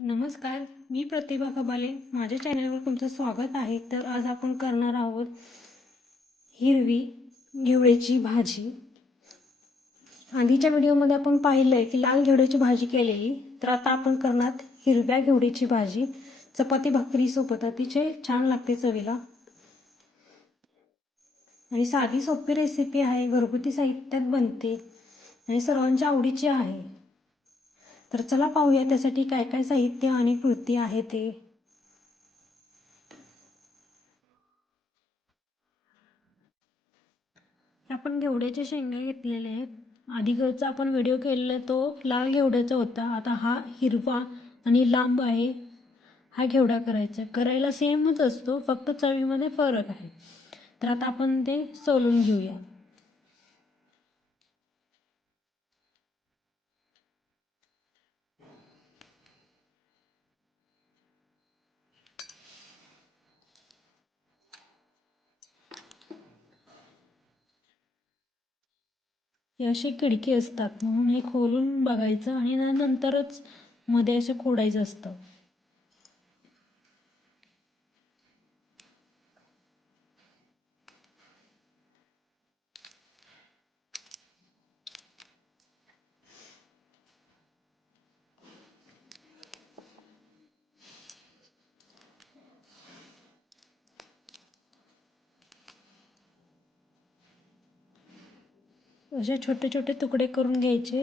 नमस्कार, मी प्रतिभा कबाले. माझ्या चॅनलवर तुमचं स्वागत आहे. तर आज आपण करणार आहोत हिरवी घेवड्याची भाजी. आधीच्या व्हिडिओमध्ये आपण पाहिलंय की लाल घेवड्याची भाजी केलेली. तर आता आपण करणार हिरव्या घेवड्याची भाजी. चपाती भाकरी सोबत अतिशय छान लागते चवीला आणि साधी सोपी रेसिपी आहे. घरगुती साहित्यात बनते आणि सर्वांच्या आवडीची आहे. तर चला पाहूया त्यासाठी काय काय साहित्य आणि कृती आहे ते. आपण घेवड्याच्या शेंगा घेतलेल्या आहेत. अगोदरचा आपण व्हिडिओ केलेला तो लाल घेवड्याचा होता. आता हा हिरवा आणि लांब आहे हा घेवडा करायला सेमच असतो, फक्त चवीमध्ये फरक आहे. तर आता आपण ते सोलून घेऊया. हे असे खिडकी असतात म्हणून हे खोलून बघायचं आणि नंतरच मध्ये असं खोडायचं असतं. असे छोटे छोटे तुकडे करून घ्यायचे.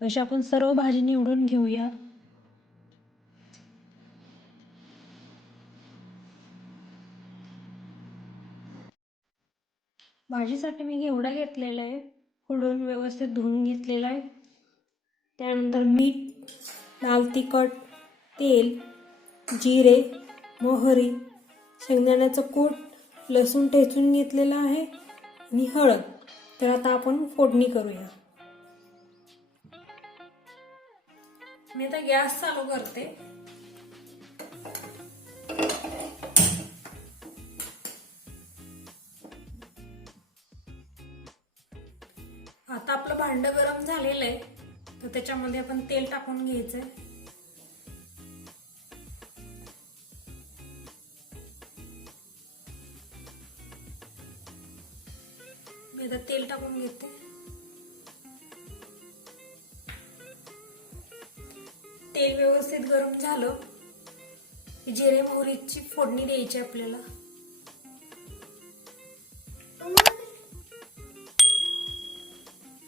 असे आपण सर्व भाजी निवडून घेऊया. भाजीसाठी मी घेवडा घेतलेला आहे, फोडून व्यवस्थित धुवून घेतलेला आहे. त्यानंतर मीठ, लाल तिखट, तेल, जिरे, मोहरी, शेंगदाण्याचं कूट, लसूण ठेचून घेतलेला आहे आणि हळद. तर आता आपण फोडणी करूया. मी आता गॅस चालू करते. आता आपलं भांड गरम झालेलं आहे, तर त्याच्यामध्ये आपण तेल टाकून घ्यायचंय. मी आता तेल टाकून घेते. तेल व्यवस्थित गरम झालं की जिरे मोहरीची फोडणी द्यायची आपल्याला.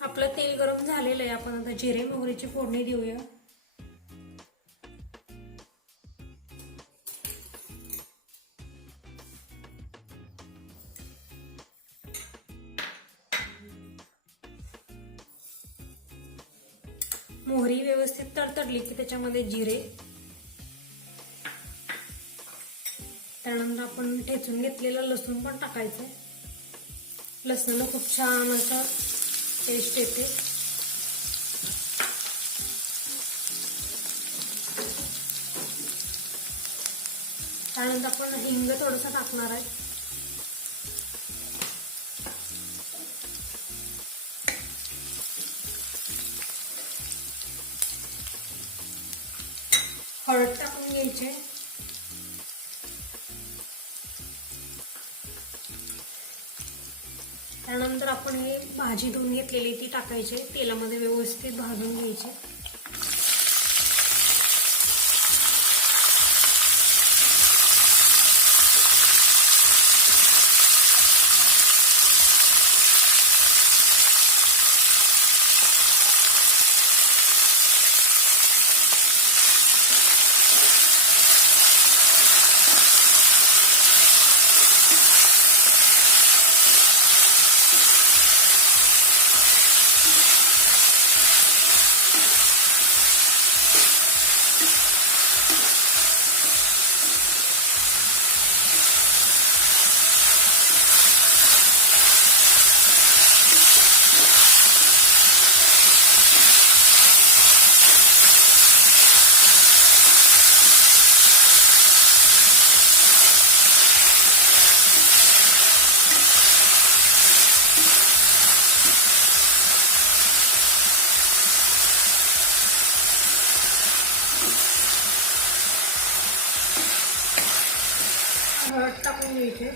आपलं तेल गरम झालेलं आहे, आपण आता जिरे मोहरीची फोडणी देऊया. मोहरी व्यवस्थित तडतडली की त्याच्यामध्ये जिरे, त्यानंतर आपण ठेचून घेतलेलं लसूण पण टाकायचं. लसणाला खूप छान असं टेस्ट येते. त्यानंतर आपण हिंग थोडंसं टाकणार आहे. हळद टाकून घ्यायचे. त्यानंतर आपण हे भाजी धुवून घेतलेली ती टाकायची, तेलामध्ये व्यवस्थित भाजून घ्यायची. हळद टाकून घ्यायचे.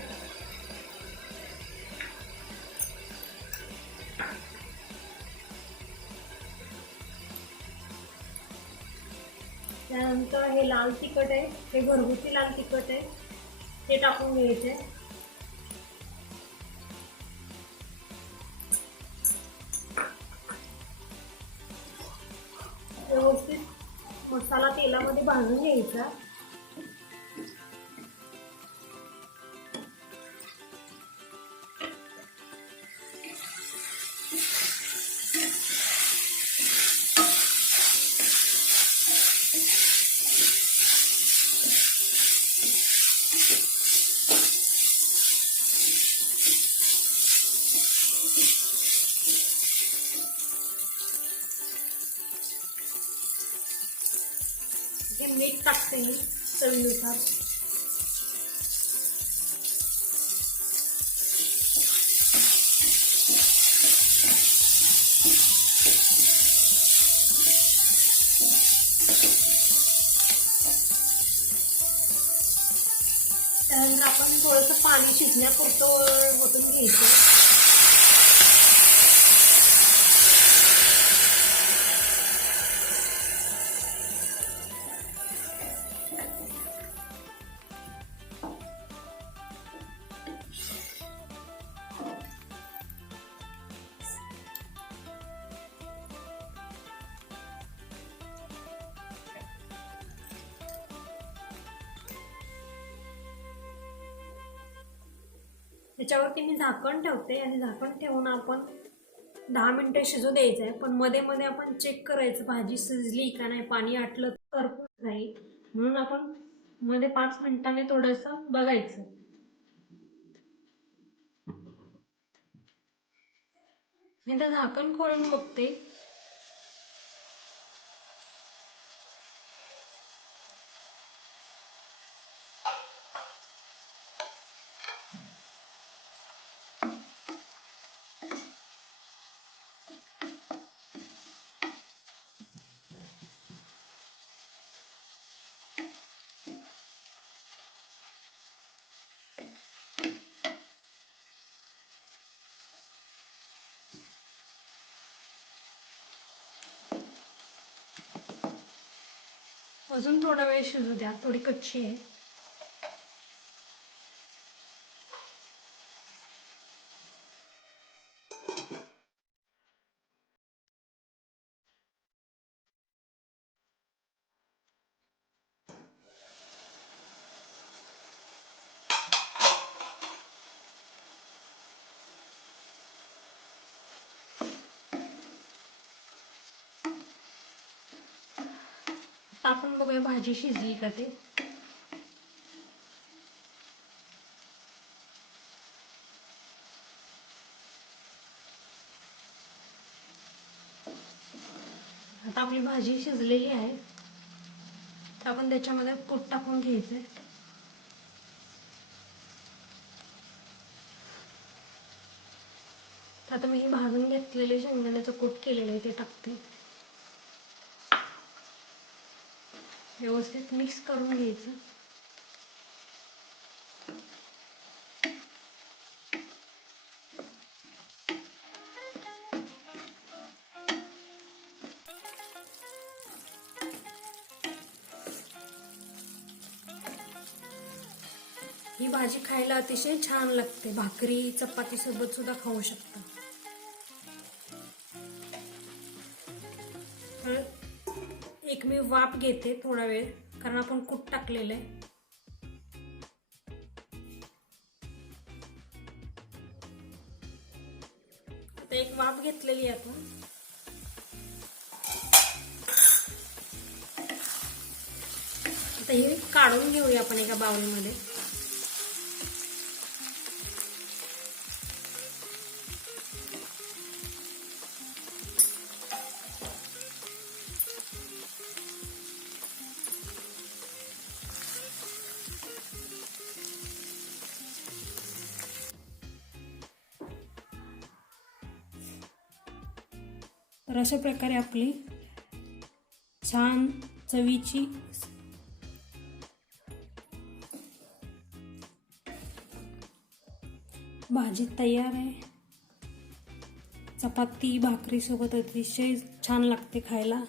त्यानंतर हे लाल तिखट आहे, हे घरगुती लाल तिखट आहे, ते टाकून घ्यायचे. व्यवस्थित मसाला तेलामध्ये भाजून घ्यायचा. हे मीठ टाकते मी चवीनुसार. त्यानंतर आपण थोडंसं पाणी शिजण्यापुरतं ओतून घ्यायचं. त्याच्यावरती मी झाकण ठेवते आणि झाकण ठेवून आपण 10 मिनिटं शिजू द्यायचं आहे. पण मध्ये मध्ये आपण चेक करायचं भाजी शिजली का नाही, पाणी आटलं करपून नाही, म्हणून आपण मध्ये 5 मिनिटांनी थोडंसं बघायचं. मी तर झाकण खोलून बघते. अजून थोडा वेळ शिजू द्या, थोडी कच्ची आहे. आपण बघूया भाजी शिजली का ते. आता आपली भाजी शिजलेली आहे, तर आपण त्याच्यामध्ये कूट टाकून घ्यायचंय. आता मी भाजून घेतलेले शेंगदाण्याचं कूट केलेलं आहे ते टाकते. व्यवस्थित मिक्स करून घ्यायचं. ही भाजी खायला अतिशय छान लागते, भाकरी चपाती सोबत सुद्धा खाऊ शकता. एक मी वाफ घेते थोडा वेळ, कारण आपण कूट टाकलेलं आहे. आता एक वाफ घेतलेली आहे आपण. आता हे काढून घेऊया आपण एका बाउलमध्ये. तर अशा प्रकारे आपली छान चवीची भाजी तयार आहे. चपाती भाकरी सोबत अतिशय छान लागते खायला.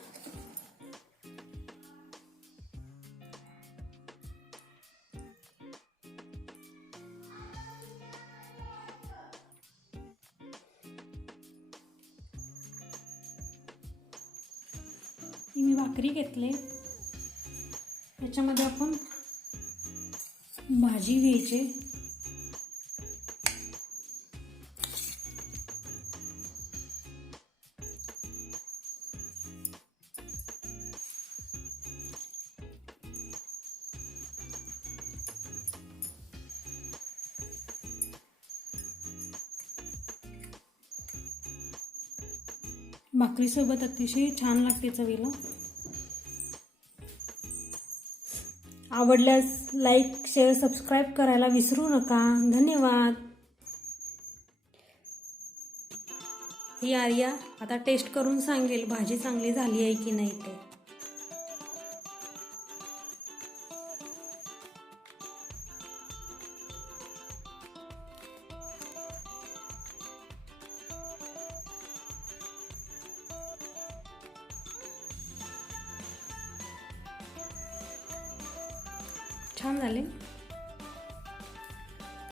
मी भाकरी घेतले, त्याच्यामध्ये आपण भाजी घ्यायची. भाकरीसोबत अतिशय छान लागते चवीला. आवडल्यास लाईक शेअर सबस्क्राईब करायला विसरू नका. धन्यवाद. ही आर्या आता टेस्ट करून सांगेल भाजी चांगली झाली आहे की नाही ते. छान झाले.